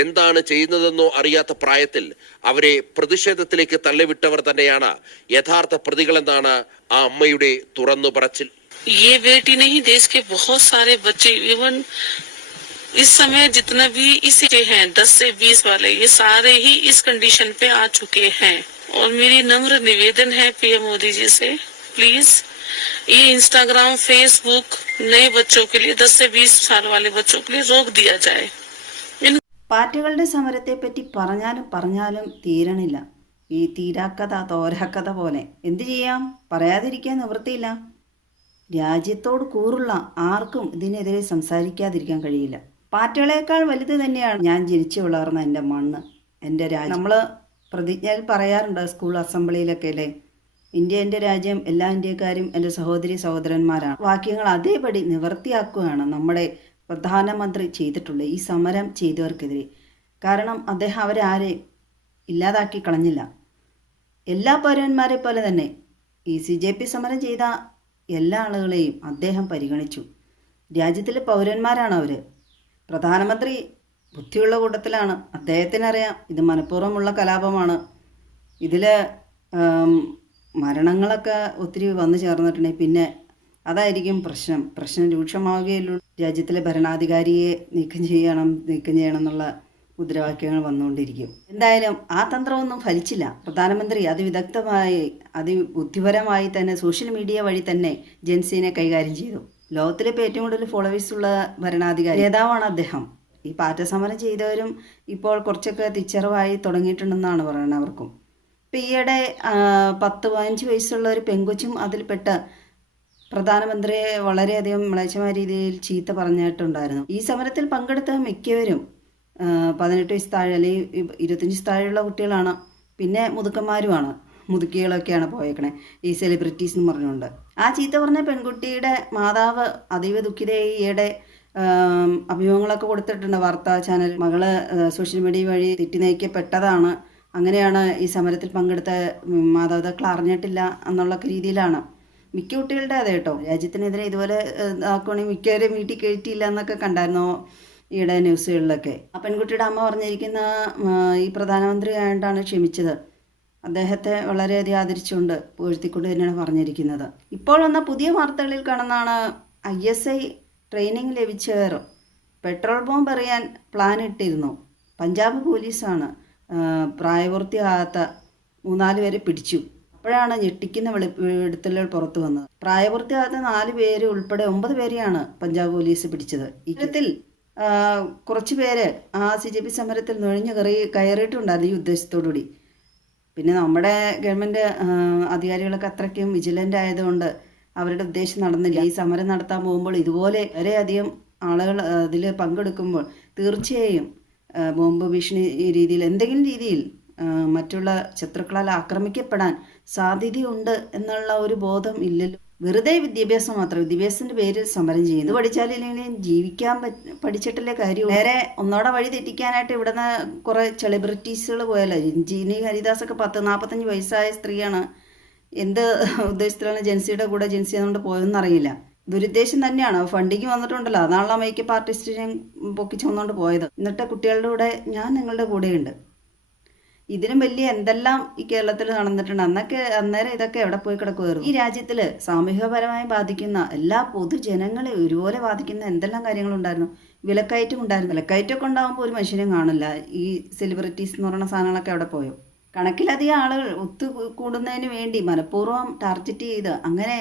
എന്താണ് ചെയ്യുന്നതെന്നോ അറിയാത്ത പ്രായത്തിൽ അവരെ പ്രതിഷേധത്തിലേക്ക് തള്ളിവിട്ടവർ തന്നെയാണ് യഥാർത്ഥ പ്രതികളെന്നാണ് ആ അമ്മയുടെ തുറന്നു പറച്ചിൽ. ये बेटी नहीं, देश के बहुत सारे बच्चे, इवन इस समय जितना भी इसी के हैं 10 से 20 वाले, ये सारे ही इस कंडीशन पे आ चुके हैं. और मेरी नम्र निवेदन है पीएम मोदी जी से, प्लीज ये इंस्टाग्राम फेसबुक नए बच्चों के लिए 10 से 20 साल वाले बच्चों के लिए रोक दिया जाए. പാർട്ടികളുടെ സമരത്തെപ്പറ്റി പറഞ്ഞാലും തീരണില്ല. ഈ തീരാക്കഥ തോരാക്കഥ പോലെ. എന്തു ചെയ്യാം, പറയാതിരിക്കാൻ നിവൃത്തിയില്ല. രാജ്യത്തോട് കൂറുള്ള ആർക്കും ഇതിനെതിരെ സംസാരിക്കാതിരിക്കാൻ കഴിയില്ല. പാർട്ടികളേക്കാൾ വലുത് തന്നെയാണ് ഞാൻ ജനിച്ചു വളർന്ന എൻ്റെ മണ്ണ്, എൻ്റെ രാജ്യം. നമ്മൾ പ്രതിജ്ഞയിൽ പറയാറുണ്ട് സ്കൂൾ അസംബ്ലിയിലൊക്കെ അല്ലേ, ഇന്ത്യ എൻ്റെ രാജ്യം, എല്ലാ ഇന്ത്യക്കാരും എൻ്റെ സഹോദരി സഹോദരന്മാരാണ്. വാക്യങ്ങൾ അതേപടി നിവർത്തിയാക്കുകയാണ് നമ്മുടെ പ്രധാനമന്ത്രി ചെയ്തിട്ടുള്ളത് ഈ സമരം ചെയ്തവർക്കെതിരെ. കാരണം അദ്ദേഹം അവരെ ഇല്ലാതാക്കി കളഞ്ഞില്ല. എല്ലാ പൗരന്മാരെ പോലെ തന്നെ ഈ CJP സമരം ചെയ്ത എല്ലാ ആളുകളെയും അദ്ദേഹം പരിഗണിച്ചു. രാജ്യത്തിലെ പൗരന്മാരാണ് അവർ. പ്രധാനമന്ത്രി ബുദ്ധിയുള്ള കൂട്ടത്തിലാണ്. അദ്ദേഹത്തിനറിയാം ഇത് മനഃപൂർവ്വമുള്ള കലാപമാണ്. ഇതിൽ മരണങ്ങളൊക്കെ ഒത്തിരി വന്നു ചേർന്നിട്ടുണ്ടെങ്കിൽ പിന്നെ അതായിരിക്കും പ്രശ്നം രൂക്ഷമാവുകയുള്ളൂ. രാജ്യത്തിലെ ഭരണാധികാരിയെ നീക്കം ചെയ്യണം എന്നുള്ള മുദ്രാവാക്യങ്ങൾ വന്നുകൊണ്ടിരിക്കും. എന്തായാലും ആ തന്ത്രമൊന്നും ഫലിച്ചില്ല. പ്രധാനമന്ത്രി അതിവിദഗ്ധമായി അതിബുദ്ധിപരമായി തന്നെ സോഷ്യൽ മീഡിയ വഴി തന്നെ ജൻസിനെ കൈകാര്യം ചെയ്തു. ലോകത്തിലെ ഏറ്റവും കൂടുതൽ ഫോളോവേഴ്സ് ഉള്ള ഭരണാധികാരി നേതാവാണ് അദ്ദേഹം. ഈ പാറ്റ സമരം ചെയ്തവരും ഇപ്പോൾ കുറച്ചൊക്കെ തിരിച്ചറിവായി തുടങ്ങിയിട്ടുണ്ടെന്നാണ് പറയുന്നത് അവർക്കും. ഇപ്പം ഈയിടെ 10-15 വയസ്സുള്ള ഒരു പെങ്കൊച്ചും അതിൽപ്പെട്ട പ്രധാനമന്ത്രിയെ വളരെയധികം മ്ലേച്ഛമായ രീതിയിൽ ചീത്ത പറഞ്ഞിട്ടുണ്ടായിരുന്നു. ഈ സമരത്തിൽ പങ്കെടുത്ത മിക്കവരും 18 വയസ്സ് താഴെ അല്ലെങ്കിൽ 25 വയസ്സ് താഴെയുള്ള കുട്ടികളാണ്. പിന്നെ മുതുക്കന്മാരുമാണ്, മുതുക്കികളൊക്കെയാണ് പോയേക്കണേ ഈ സെലിബ്രിറ്റീസ് എന്ന് പറഞ്ഞുകൊണ്ട്. ആ ചീത്ത പറഞ്ഞ പെൺകുട്ടിയുടെ മാതാവ് അതീവ ദുഃഖിതയായി ഈയിടെ അഭിമുഖങ്ങളൊക്കെ കൊടുത്തിട്ടുണ്ട് വാർത്താ ചാനൽ. മകള് സോഷ്യൽ മീഡിയ വഴി തെറ്റിനയിക്കപ്പെട്ടതാണ്, അങ്ങനെയാണ് ഈ സമരത്തിൽ പങ്കെടുത്ത മാതാപിതാക്കൾ അറിഞ്ഞിട്ടില്ല എന്നുള്ള രീതിയിലാണ് മിക്ക കുട്ടികളുടെ അതെ കേട്ടോ. രാജ്യത്തിനെതിരെ ഇതുപോലെ ആക്കുകയാണെങ്കിൽ മിക്കവരും വീട്ടിൽ കയറ്റിയില്ല എന്നൊക്കെ കണ്ടായിരുന്നു ഈയിടെ ന്യൂസുകളിലൊക്കെ. ആ പെൺകുട്ടിയുടെ അമ്മ പറഞ്ഞിരിക്കുന്ന ഈ പ്രധാനമന്ത്രി ആയതുകൊണ്ടാണ് ക്ഷമിച്ചത്, അദ്ദേഹത്തെ വളരെയധികം ആദരിച്ചുകൊണ്ട് പുകഴ്ത്തിക്കൊണ്ട് തന്നെയാണ് പറഞ്ഞിരിക്കുന്നത്. ഇപ്പോൾ വന്ന പുതിയ വാർത്തകളിൽ കാണുന്നതാണ് ISI ട്രെയിനിങ് ലഭിച്ചവർ പെട്രോൾ ബോംബ് എറിയാൻ പ്ലാൻ ഇട്ടിരുന്നു. പഞ്ചാബ് പോലീസാണ് പ്രായപൂർത്തിയാകാത്ത 3-4 പേരെ പിടിച്ചു. അപ്പോഴാണ് ഞെട്ടിക്കുന്ന വെളിപ്പെടുത്തലുകൾ പുറത്തു വന്നത്. പ്രായപൂർത്തിയാകാത്ത 4 പേര് ഉൾപ്പെടെ 9 പേരെയാണ് പഞ്ചാബ് പോലീസ് പിടിച്ചത്. ഇത്തരത്തിൽ കുറച്ച് പേര് ആ CJP സമരത്തിൽ കയറിയിട്ടുണ്ടായിരുന്നു ഈ ഉദ്ദേശത്തോടുകൂടി. പിന്നെ നമ്മുടെ ഗവൺമെൻറ് അധികാരികളൊക്കെ അത്രയ്ക്കും വിജിലൻ്റ് ആയതുകൊണ്ട് അവരുടെ ഉദ്ദേശം നടന്നില്ല. ഈ സമരം നടത്താൻ പോകുമ്പോൾ ഇതുപോലെ വളരെയധികം ആളുകൾ അതിൽ പങ്കെടുക്കുമ്പോൾ തീർച്ചയായും ബോംബ് ഭീഷണി രീതിയിൽ എന്തെങ്കിലും രീതിയിൽ മറ്റുള്ള ശത്രുക്കളാൽ ആക്രമിക്കപ്പെടാൻ സാധ്യതയുണ്ട് എന്നുള്ള ഒരു ബോധം ഇല്ലല്ലോ. വെറുതെ വിദ്യാഭ്യാസത്തിൻ്റെ പേരിൽ സമരം ചെയ്യുന്നു. പഠിച്ചാലില്ലെങ്കിൽ ജീവിക്കാൻ പഠിച്ചിട്ടല്ലേ കാര്യം. നേരെ ഒന്നോടെ വഴി തെറ്റിക്കാനായിട്ട് ഇവിടുന്ന് കുറേ സെലിബ്രിറ്റീസുകൾ പോയല്ലോ. രഞ്ജിനി ഹരിദാസൊക്കെ 40-45 വയസ്സായ സ്ത്രീയാണ്. എന്ത് ഉദ്ദേശത്തിലാണ് ജൻസിയുടെ കൂടെ ജൻസി അതുകൊണ്ട് പോയതെന്നറിയില്ല. ദുരുദ്ദേശം തന്നെയാണ്. ഫണ്ടിങ് വന്നിട്ടുണ്ടല്ലോ, അതാണല്ലോ മേക്കപ്പ് ആർട്ടിസ്റ്റിനെ പൊക്കി ചുമന്നുകൊണ്ട് പോയത്. എന്നിട്ട് കുട്ടികളുടെ കൂടെ ഞാൻ നിങ്ങളുടെ കൂടെയുണ്ട്. ഇതിനും വലിയ എന്തെല്ലാം ഈ കേരളത്തിൽ നടന്നിട്ടുണ്ട്. അന്നേരം ഇതൊക്കെ എവിടെ പോയി കിടക്കുമായിരുന്നു. ഈ രാജ്യത്തിൽ സാമൂഹികപരമായി ബാധിക്കുന്ന എല്ലാ പൊതുജനങ്ങളെ ഒരുപോലെ ബാധിക്കുന്ന എന്തെല്ലാം കാര്യങ്ങളുണ്ടായിരുന്നു. വിലക്കയറ്റം ഉണ്ടായിരുന്നു. വിലക്കയറ്റമൊക്കെ ഉണ്ടാകുമ്പോൾ ഒരു മനുഷ്യനെയും കാണില്ല. ഈ സെലിബ്രിറ്റീസ് എന്ന് പറയുന്ന സാധനങ്ങളൊക്കെ അവിടെ പോയോ. കണക്കിലധികം ആളുകൾ ഒത്തുകൂടുന്നതിന് വേണ്ടി മനഃപൂർവ്വം ടാർഗറ്റ് ചെയ്ത് അങ്ങനെ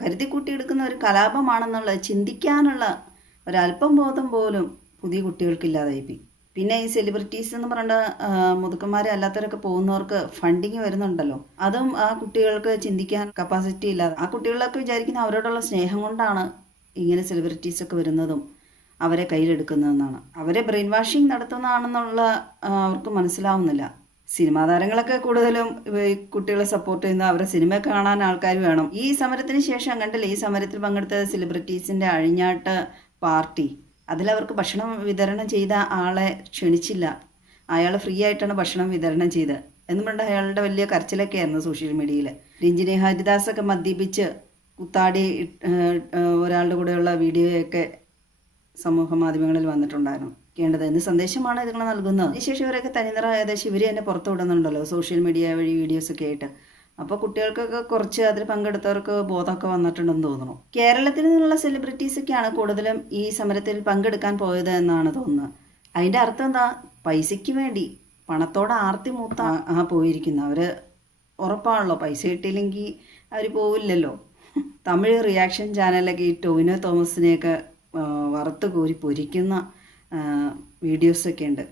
കരുതിക്കൂട്ടിയെടുക്കുന്ന ഒരു കലാപമാണെന്നുള്ളത് ചിന്തിക്കാനുള്ള ഒരല്പം ബോധം പോലും പുതിയ കുട്ടികൾക്കില്ലാതായിപ്പോയി. പിന്നെ ഈ സെലിബ്രിറ്റീസ് എന്ന് പറഞ്ഞ മുതുക്കന്മാരെ അല്ലാത്തവരൊക്കെ പോകുന്നവർക്ക് ഫണ്ടിങ് വരുന്നുണ്ടല്ലോ, അതും ആ കുട്ടികൾക്ക് ചിന്തിക്കാൻ കപ്പാസിറ്റി ഇല്ലാതെ. ആ കുട്ടികളൊക്കെ വിചാരിക്കുന്ന അവരോടുള്ള സ്നേഹം കൊണ്ടാണ് ഇങ്ങനെ സെലിബ്രിറ്റീസൊക്കെ വരുന്നതും അവരെ കയ്യിലെടുക്കുന്നതെന്നാണ്. അവരെ ബ്രെയിൻ വാഷിങ് നടത്തുന്നതാണെന്നുള്ള അവർക്ക് മനസ്സിലാവുന്നില്ല. സിനിമാ താരങ്ങളൊക്കെ കൂടുതലും കുട്ടികളെ സപ്പോർട്ട് ചെയ്യുന്ന അവരെ സിനിമ കാണാൻ ആൾക്കാർ വേണം. ഈ സമരത്തിന് ശേഷം കണ്ടില്ലേ, ഈ സമരത്തിൽ പങ്കെടുത്ത സെലിബ്രിറ്റീസിൻ്റെ അഴിഞ്ഞാട്ട് പാർട്ടി, അതിലവർക്ക് ഭക്ഷണം വിതരണം ചെയ്ത ആളെ ക്ഷണിച്ചില്ല. അയാൾ ഫ്രീ ആയിട്ടാണ് ഭക്ഷണം വിതരണം ചെയ്തത് എന്നും പറഞ്ഞ അയാളുടെ വലിയ കരച്ചിലൊക്കെ ആയിരുന്നു സോഷ്യൽ മീഡിയയിൽ. രഞ്ജിനി ഹരിദാസൊക്കെ മദ്യപിച്ച് കുത്താടി ഒരാളുടെ കൂടെയുള്ള വീഡിയോയൊക്കെ സമൂഹ മാധ്യമങ്ങളിൽ വന്നിട്ടുണ്ടായിരുന്നു. ക്കേണ്ടത് എന്ന് സന്ദേശമാണ് ഇതുങ്ങൾ നൽകുന്നത്. അതിനുശേഷം ഇവരൊക്കെ തനിനിറ ഏകദേശം ഇവർ തന്നെ പുറത്തു വിടുന്നുണ്ടല്ലോ സോഷ്യൽ മീഡിയ വഴി വീഡിയോസൊക്കെ ആയിട്ട്. അപ്പോൾ കുട്ടികൾക്കൊക്കെ കുറച്ച് അതിൽ പങ്കെടുത്തവർക്ക് ബോധമൊക്കെ വന്നിട്ടുണ്ടെന്ന് തോന്നുന്നു. കേരളത്തിൽ നിന്നുള്ള സെലിബ്രിറ്റീസൊക്കെയാണ് കൂടുതലും ഈ സമരത്തിൽ പങ്കെടുക്കാൻ പോയത് എന്നാണ് തോന്നുന്നത്. അതിൻ്റെ അർത്ഥം എന്താ? പൈസയ്ക്ക് വേണ്ടി പണത്തോടെ ആർത്തി മൂത്ത പോയിരിക്കുന്നത്. അവർ ഉറപ്പാണല്ലോ, പൈസ കിട്ടിയില്ലെങ്കിൽ അവർ പോവില്ലല്ലോ. തമിഴ് റിയാക്ഷൻ ചാനലൊക്കെ ഈ ടൊവിനോ തോമസിനെയൊക്കെ വറുത്ത് കോരി പൊരിക്കുന്ന വീഡിയോസൊക്കെ ഉണ്ട്.